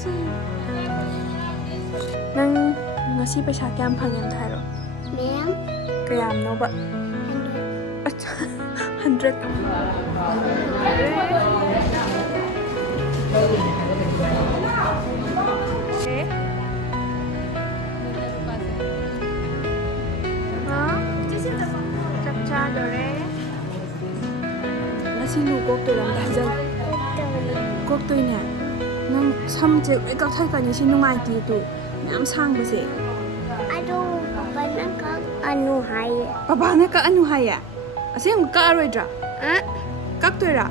ꯃꯁꯛꯁꯤ ꯅꯪ ꯉꯁꯤ ꯄꯩꯁꯥ ꯀꯌꯥꯝ ꯐꯪꯉꯦ ꯑꯝꯇ ꯍꯥꯏꯔꯛꯑꯣ ꯃꯌꯥꯝ ꯀꯌꯥꯝꯅꯣꯕ 100 ꯆꯥꯛ ꯆꯥꯗꯣꯔꯦ ꯉꯁꯤ ꯂꯨ ꯀꯣꯛꯇꯣꯏꯔꯣ ꯑꯝꯇ ꯍꯥꯏꯖꯜꯂꯣ ꯀꯣꯛꯇꯣꯏꯅꯦ ꯅꯪ ꯁꯝꯁꯦ ꯂꯣꯏ ꯀꯛꯊꯠꯀꯅꯤ ꯁꯤ ꯅꯨꯡꯉꯥꯏꯇꯦ ꯇꯨ ꯃꯌꯥꯝ ꯁꯥꯡꯕꯁꯦ ꯑꯗꯨ ꯕꯕꯥꯅ ꯀꯛꯑꯅꯨ ꯍꯥꯏꯌꯦ ꯕꯕꯥꯅ ꯀꯛꯑꯅꯨ ꯍꯥꯏꯌꯦ ꯑꯁꯦꯡꯕ ꯀꯛꯑꯔꯣꯏꯗ꯭ꯔꯥ ꯀꯛꯇꯣꯏꯔꯥ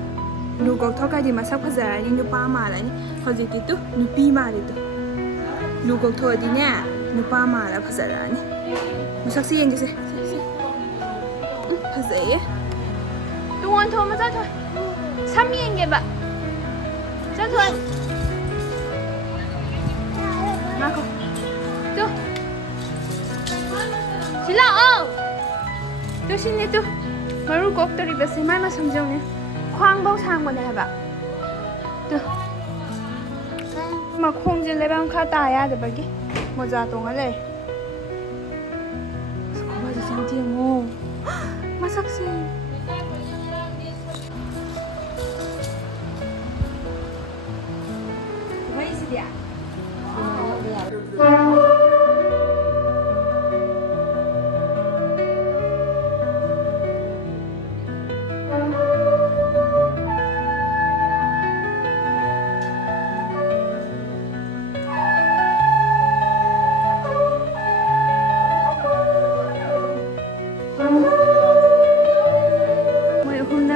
ꯂꯨ ꯀꯣꯛꯊꯣꯛꯈ꯭ꯔꯗꯤ ꯃꯁꯛ ꯐꯖꯔꯅꯤ ꯅꯨꯄꯥ ꯃꯥꯜꯂꯅꯤ ꯍꯧꯖꯤꯛꯇꯤ ꯇꯨ ꯅꯨꯄꯤ ꯃꯥꯜꯂꯤꯗꯨ ꯂꯨ ꯀꯣꯛꯊꯣꯛꯑꯗꯤꯅꯦ ꯅꯨꯄꯥ ꯃꯥꯜꯂ ꯐꯖꯔꯛꯑꯅꯤ ꯃꯁꯛꯁꯦ ꯌꯦꯡꯒꯦꯁꯦ ꯐꯖꯩꯌꯦ ꯇꯨꯡ ꯑꯣꯟꯊꯣꯛ ꯃꯆꯥ ꯊꯣꯏ ꯁꯝ ꯌꯦꯡꯒꯦꯕ ꯆꯠꯊꯣꯏ ꯉꯥꯏꯈꯣ ꯇꯨ ꯁꯤ ꯂꯥꯛꯑꯣ ꯇꯨ ꯁꯤꯅꯦ ꯇꯨ ꯃꯔꯨ ꯀꯣꯛꯇꯣꯔꯤꯕꯁꯦ ꯃꯥꯏ ꯃꯁꯝ ꯌꯦꯡꯉꯨꯅꯦ ꯈ꯭ꯋꯥꯡꯐꯧ ꯁꯥꯡꯕꯅꯦ ꯍꯥꯏꯕ ꯇꯨ ꯃꯈꯣꯡꯁꯦ ꯂꯩꯕꯥꯛ ꯃꯈꯥ ꯇꯥ ꯌꯥꯗꯕꯒꯤ ꯃꯣꯖꯥ ꯇꯣꯡꯉ ꯂꯩ ꯈꯨꯐꯖꯁꯦ ꯑꯝꯇ ꯌꯦꯡꯉꯣ ꯃꯁꯛꯁꯦ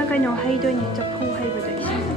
ꯀꯩꯅꯣ ꯍꯩꯗꯣꯏꯅꯦ ꯆꯐꯨ ꯍꯩꯕꯗꯣ ꯏꯁꯤꯡ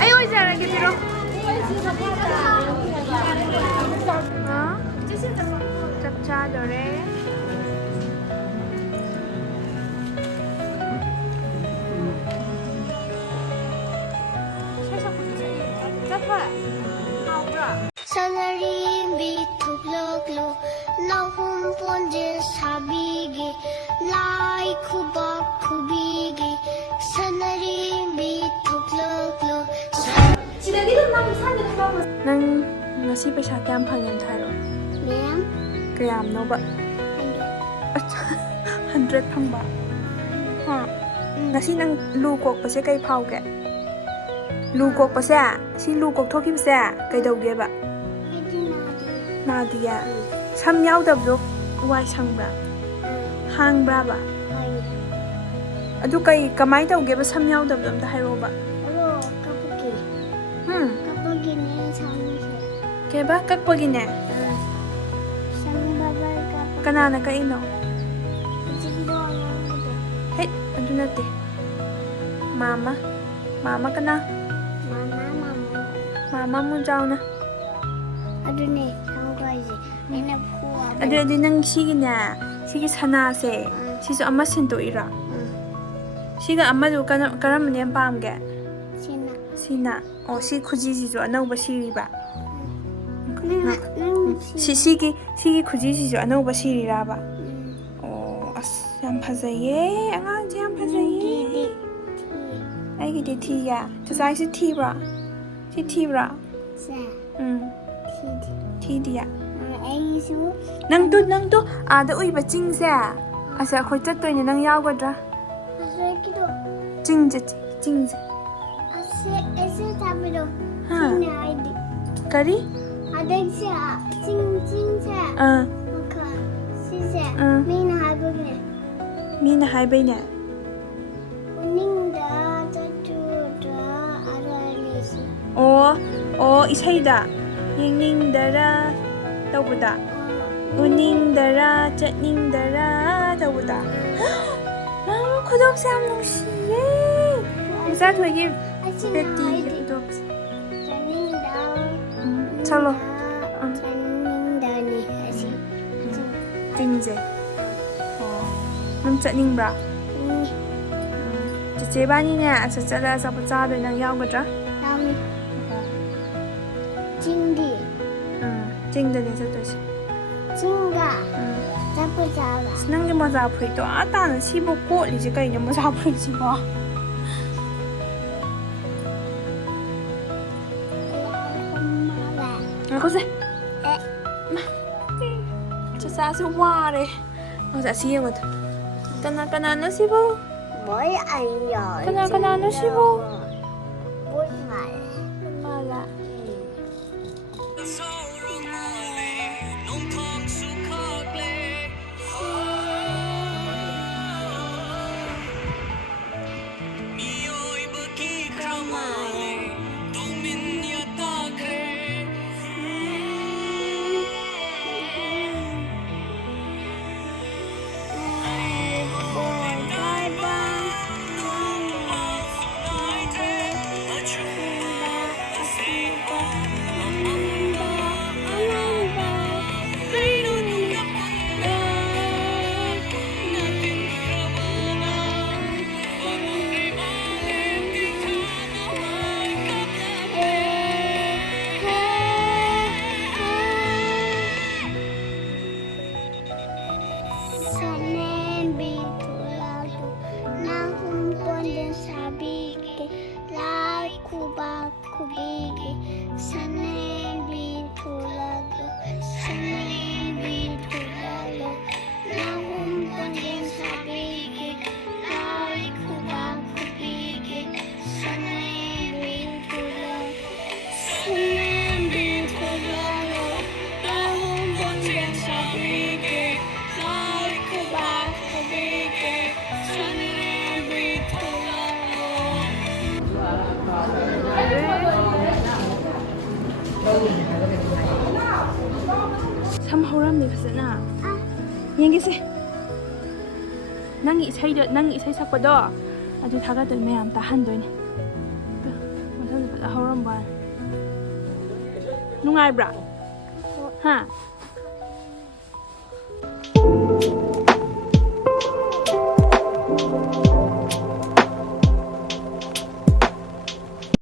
ꯑꯩ ꯑꯣꯏꯖꯔꯒꯦ ꯄꯤꯔꯣ ꯆꯥꯛ ꯆꯥꯗꯣꯔꯦ ꯁꯅꯔꯤꯕꯤ ꯊꯣꯛꯂꯛꯂꯣ ꯂꯥꯍꯨꯝ ꯄꯣꯟꯖꯦꯜ ꯁꯥꯕꯤꯒꯦ ꯂꯥꯏ ꯈꯨꯕꯥꯛ ꯈꯨꯕꯤꯒꯦ ꯁꯅꯔꯤꯕꯤ ꯊꯣꯛꯂꯛꯂꯣ ꯅꯪ ꯉꯁꯤ ꯄꯩꯁꯥ ꯀꯌꯥꯝ ꯐꯪꯉꯦ ꯑꯝꯇ ꯍꯥꯏꯔꯛꯑꯣ ꯃꯌꯥꯝ ꯀꯌꯥꯝꯅꯣꯕ 100 ꯐꯪꯕ ꯉꯁꯤ ꯅꯪ ꯂꯨ ꯀꯣꯛꯄꯁꯦ ꯀꯩ ꯐꯥꯎꯒꯦ ꯂꯨ ꯀꯣꯛꯄꯁꯦ ꯁꯤ ꯂꯨ ꯀꯣꯛꯊꯣꯛꯈꯤꯕꯁꯦ ꯀꯩꯗꯧꯒꯦꯕ ꯅꯥꯗꯤꯌꯦ ꯁꯝ ꯌꯥꯎꯗꯕꯗꯣ ꯋꯥꯏ ꯁꯪꯕ꯭ꯔꯥ ꯍꯥꯡꯕ꯭ꯔꯥꯕ ꯑꯗꯨ ꯀꯃꯥꯏꯅ ꯇꯧꯒꯦꯕ ꯁꯝ ꯌꯥꯎꯗꯕꯗꯣ ꯑꯝꯇ ꯍꯥꯏꯔꯛꯑꯣꯕ ꯀꯞꯄꯒꯤꯅꯦ ꯁꯝꯁꯦ ꯀꯩꯕ ꯀꯛꯄꯒꯤꯅꯦ ꯀꯅꯥꯅ ꯀꯛꯏꯅꯣ ꯍꯦ ꯑꯗꯨ ꯅꯠꯇꯦ ꯃꯥꯃ ꯀꯅꯥ ꯃꯥꯃ ꯃꯨꯖꯥꯎꯅ ꯑꯗꯨꯅꯦ ꯁꯝꯒꯥꯏꯁꯦ ꯑꯩꯅ ꯐꯨꯋꯥꯕ ꯑꯗꯨꯗꯤ ꯅꯪ ꯁꯤꯒꯤꯅꯦ ꯁꯤꯒꯤ ꯁꯅꯥꯁꯦ ꯁꯤꯁꯨ ꯑꯃ ꯁꯤꯟꯗꯣꯛꯏꯔꯥ 시가 아마도 까라면 밤게 시나 시 구지지죠 안나오바 시리바 시기 구지지죠 안나오바 시리라바 아스 ям 파자예 앙아지 ям 파자예 아이기디 티야 저 사이즈 티브라 시 티브라 티디야 낭도 아다 우이바 찡세 아사 거기 짰더니 낭 야오거드라 찡제 ऐसे थामिरो हाँ चिंग आईडी करी अदेक्ष चिंग से मखा सी 이제 응. 미나 하고네. มีนะหายไปเนี่ย 우닝다 저주다 알아내시. โอ้โอ้อีใช่ดะยิงนิ่งดาราเต้าบุดะอุนิ่งดาราจะนิ่งดาราเต้าบุดะอ้าวคุณดอกแซมน้องชีเย่อีซ่าถวยยิบเบตตี้คุณดอก 저닝다. 찰로. 저닝다니 하시. จริงสิอ๋อน้องจะนิ่งบะ เจ๊บ้านนี่เนี่ยจะได้สับปะจ้าด้วยนางยาวกันจ้ะ 다음에 징디. จริงเดี๋ยวนี้จะตัวสิ 징가. 잡으자가. นั่งจะมาจับผีตัวตาหนึ่งชีบกุหรือจะก็ยังมาจับผีชีบะ 엄마가. แล้วก็สิมาจะซาสิว่าเลยเอาจะซีกันกันนะสิบ่ 뭘 알려? 그냥 안 하시고. 뭘 말해? มาละ 사는 비둘라도 나훈 번든 사비게 라이쿠바 쿠비게 사는 비둘라도 사는 비둘라도 나훈 번든 사비게 라이쿠바 쿠비게 사는 비둘라도 사는 비둘라도 나훈 번든 사비게 삼호람이 갔으나 얘기세 낭이 사이 삭거도 아주 다가들 매암 다 한도니 무슨 호람 봐 누가이 브라 하